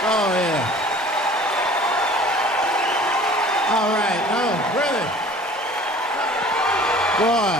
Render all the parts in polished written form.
Oh, yeah. All right. No, really. Boy,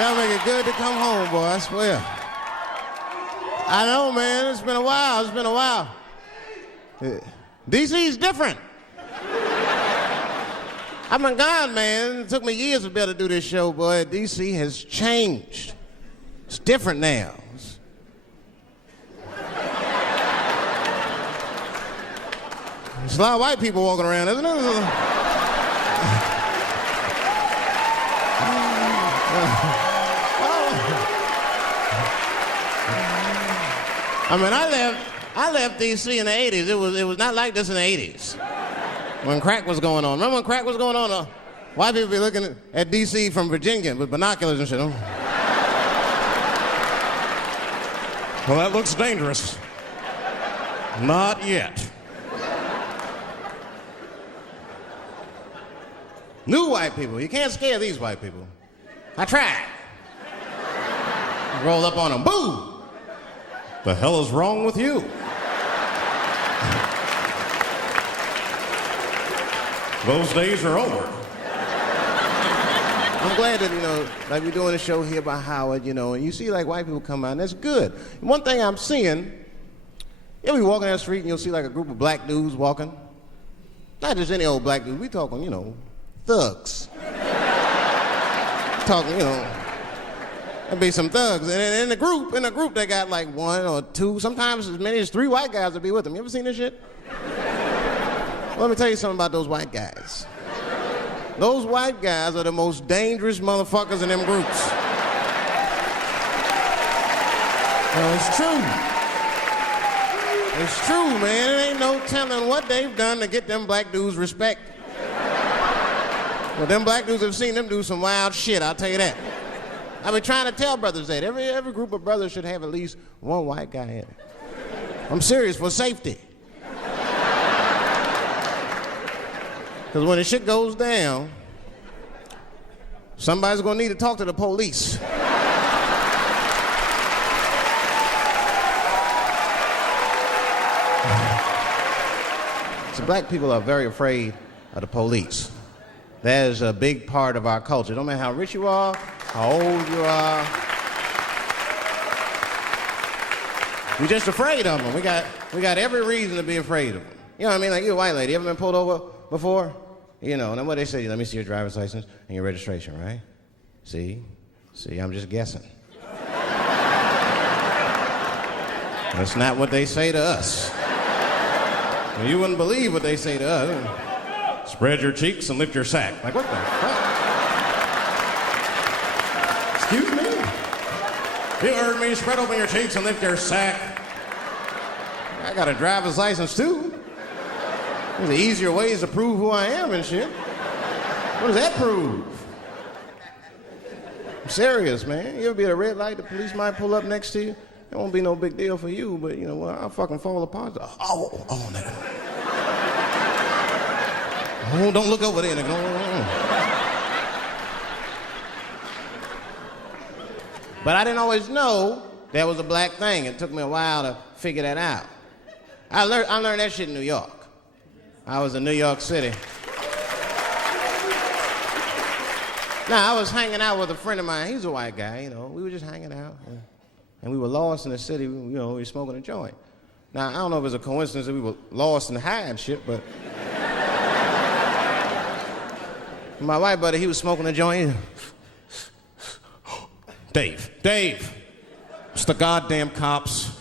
y'all make it good to come home, boy, I swear. I know, man. It's been a while. It's been a while. DC's different. I've been gone, man. It took me years to be able to do this show, boy. DC has changed. It's different now. There's a lot of white people walking around, isn't it? I mean, I left D.C. in the 80s. It was not like this in the 80s. When crack was going on. Remember when crack was going on? White people be looking at D.C. from Virginia with binoculars and shit. Well, that looks dangerous. Not yet. New white people. You can't scare these white people. I tried. Roll up on them. Boo! The hell is wrong with you? Those days are over. I'm glad that, like we're doing a show here by Howard, and you see like white people come out, and that's good. One thing I'm seeing, you'll be walking down the street and you'll see like a group of black dudes walking. Not just any old black dudes, we talking, thugs. Talking, there'll be some thugs. And in the group they got like one or two, sometimes as many as 3 white guys will be with them. You ever seen this shit? Well, let me tell you something about those white guys. Those white guys are the most dangerous motherfuckers in them groups. Well, it's true. It's true, man. It ain't no telling what they've done to get them black dudes respect. Well, them black dudes have seen them do some wild shit, I'll tell you that. I've been trying to tell brothers that. Every group of brothers should have at least one white guy in it. I'm serious, for safety. Because when the shit goes down, somebody's gonna need to talk to the police. So black people are very afraid of the police. That is a big part of our culture. No matter how rich you are, how old you are. We're just afraid of them. We got every reason to be afraid of them. You know what I mean? Like, you're a white lady. You ever been pulled over before? And then what they say, let me see your driver's license and your registration, right? See, I'm just guessing. That's not what they say to us. Well, you wouldn't believe what they say to us. Spread your cheeks and lift your sack. Like, what the fuck? Excuse me? You heard me. Spread open your cheeks and lift your sack. I got a driver's license, too. There's easier ways to prove who I am and shit. What does that prove? I'm serious, man. You ever be at a red light, the police might pull up next to you. It won't be no big deal for you, but, I'll fucking fall apart. Oh, nigga. Oh, don't look over there, nigga. No. But I didn't always know that was a black thing. It took me a while to figure that out. I learned that shit in New York. I was in New York City. Now, I was hanging out with a friend of mine. He's a white guy, We were just hanging out. And we were lost in the city. We were smoking a joint. Now, I don't know if it was a coincidence that we were lost and high and shit, but... My white buddy, he was smoking a joint. Dave, it's the goddamn cops.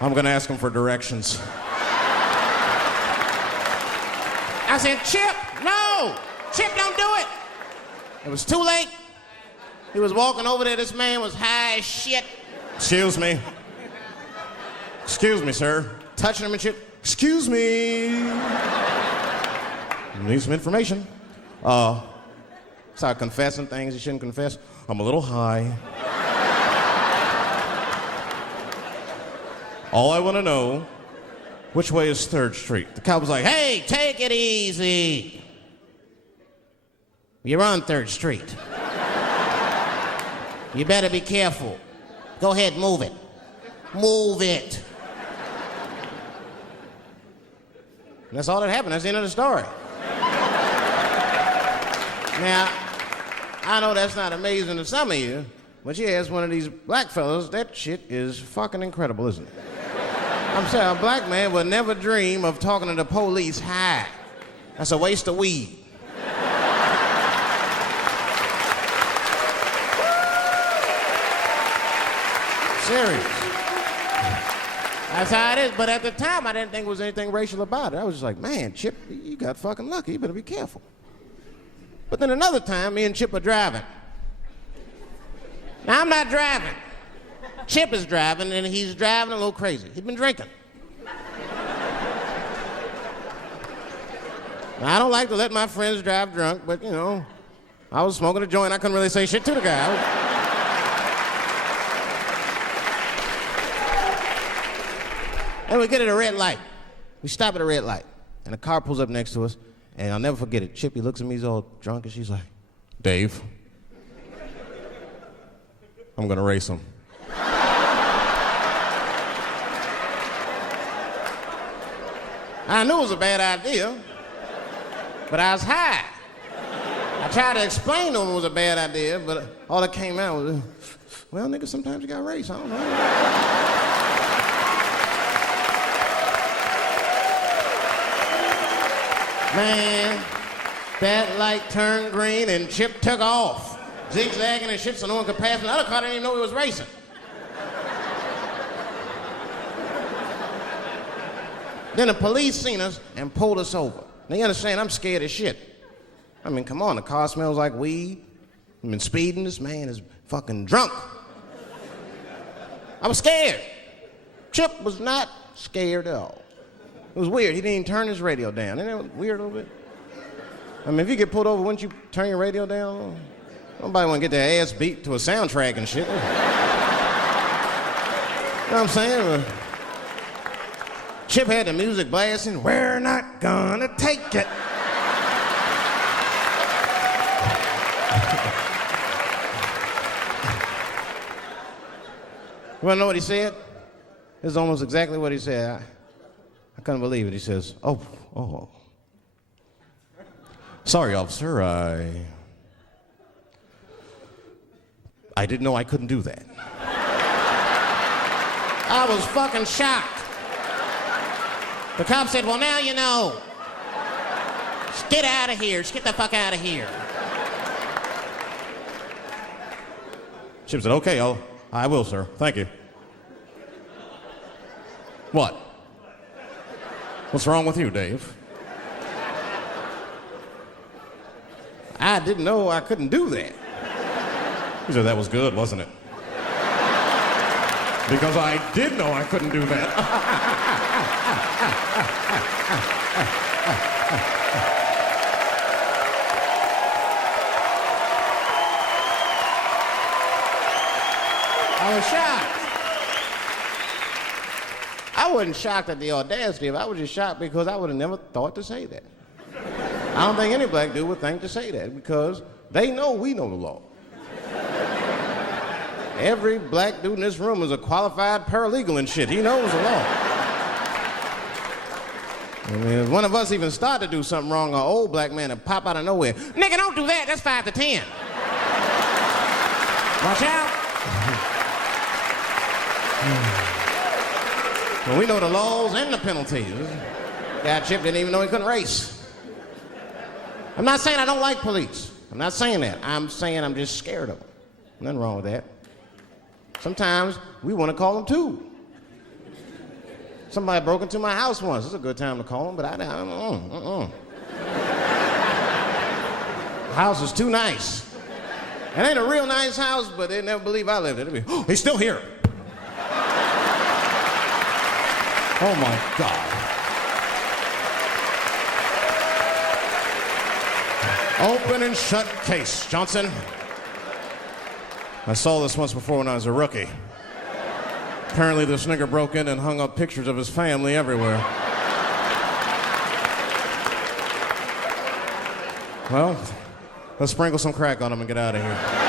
I'm gonna ask him for directions. I said, Chip, no! Chip, don't do it! It was too late. He was walking over there, this man was high as shit. Excuse me, sir. Touching him and shit. Excuse me. Need some information. Start confessing things you shouldn't confess. I'm a little high. All I want to know which way is 3rd Street? The cop was like, hey, take it easy. You're on 3rd Street. You better be careful. Go ahead, move it. Move it. And that's all that happened. That's the end of the story. Now, I know that's not amazing to some of you, but yeah, as one of these black fellas, that shit is fucking incredible, isn't it? I'm saying a black man would never dream of talking to the police high. That's a waste of weed. Serious. That's how it is. But at the time, I didn't think there was anything racial about it. I was just like, man, Chip, you got fucking lucky. You better be careful. But then another time, me and Chip are driving. Now, I'm not driving. Chip is driving, and he's driving a little crazy. He'd been drinking. Now, I don't like to let my friends drive drunk, but, you know, I was smoking a joint. I couldn't really say shit to the guy. And we get at a red light. We stop at a red light, and a car pulls up next to us, and I'll never forget it. Chippy looks at me, he's all drunk, and she's like, Dave, I'm gonna race him. I knew it was a bad idea, but I was high. I tried to explain to him it was a bad idea, but all that came out was, well, nigga, sometimes you gotta race, I don't know. Man, that light turned green and Chip took off, zigzagging and shit so no one could pass. The other car didn't even know he was racing. Then the police seen us and pulled us over. Now you understand, I'm scared as shit. I mean, come on, the car smells like weed. I've been speeding, this man is fucking drunk. I was scared. Chip was not scared at all. It was weird. He didn't even turn his radio down. Isn't that weird a little bit? I mean, if you get pulled over, wouldn't you turn your radio down? Nobody want to get their ass beat to a soundtrack and shit. You know what I'm saying? Chip had the music blasting. We're not gonna take it. You wanna know what he said? This is almost exactly what he said. I couldn't believe it. He says, oh. Sorry, officer, I didn't know I couldn't do that. I was fucking shocked. The cop said, well, now you know. Just get out of here. Just get the fuck out of here. Chip said, okay, I will, sir. Thank you. What? What's wrong with you, Dave? I didn't know I couldn't do that. He said, that was good, wasn't it? Because I did know I couldn't do that. I was shocked. I wasn't shocked at the audacity of it. I was just shocked because I would have never thought to say that. I don't think any black dude would think to say that because they know we know the law. Every black dude in this room is a qualified paralegal and shit. He knows the law. I mean, if one of us even start to do something wrong, an old black man will pop out of nowhere. Nigga, don't do that. That's 5 to 10. Watch out. Well, we know the laws and the penalties. Guy Chip didn't even know he couldn't race. I'm not saying I don't like police. I'm not saying that. I'm saying I'm just scared of them. Nothing wrong with that. Sometimes we want to call them too. Somebody broke into my house once. It's a good time to call them, but I don't. The house is too nice. It ain't a real nice house, but they never believe I lived in it. Oh, he's still here. Oh my God. Open and shut case, Johnson. I saw this once before when I was a rookie. Apparently this nigger broke in and hung up pictures of his family everywhere. Well, let's sprinkle some crack on them and get out of here.